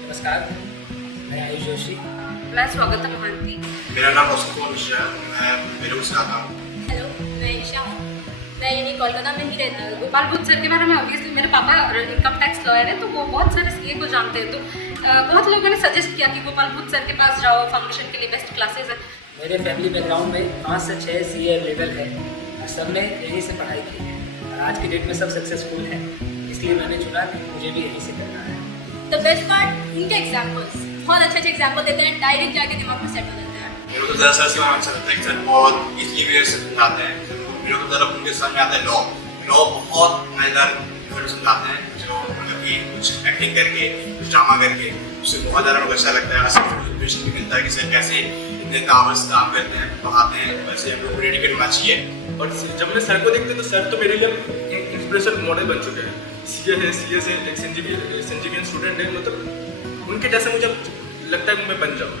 नमस्कार, मैं आयुष जोशी। मैं स्वागत महांती। मेरा नाम है, मैं बेलूर से आता हूँ। हेलो, मैं ईशा हूँ। मैं यही कोलकाता में ही रहता हूँ। गोपाल भूत सर के बारे में ऑब्वियसली मेरे पापा इनकम टैक्स लॉयर है, तो वो बहुत सारे सीए को जानते हैं। तो बहुत लोगों ने सजेस्ट किया कि गोपाल भूत सर के पास जाओ, फाउंडेशन के लिए बेस्ट क्लासेस है। मेरे फैमिली बैकग्राउंड में 5 से 6 सीए लेवल है और सब ने यहीं से पढ़ाई की है और आज की डेट में सब सक्सेसफुल है, इसलिए मैंने चुना कि मुझे भी यहीं से करना है। द बेस्ट पार्ट इनके एग्जाम्पल्स बहुत अच्छे एग्जाम्पल देते हैं, डायरेक्ट जाके दिमाग में सेट हो जाता है। मेरे को ज़्यादा सर से अच्छा लगता है कि सर बहुत इजीली वे से समझाते हैं। मेरे को ज़्यादा उनके समझ में आता है लॉ बहुत मज़ेदार फिर समझाते हैं, जो मतलब कि कुछ एक्टिंग करके कुछ ड्रामा करके उससे बहुत ज़्यादा मुझे अच्छा लगता है। इंस्पिरेशन भी मिलता है कि सर कैसे इतने आवर्स काम करते हैं, पढ़ाते हैं, वैसे हम लोग को डेडिकेट होना चाहिए। और जब मैं सर को देखते तो सर तो मेरे लिए एक इंस्पिरेशन मॉडल बन चुके हैं। सीए से एक सेंजिवियन स्टूडेंट है, मतलब उनके जैसे मुझे लगता है कि मैं बन जाऊँ।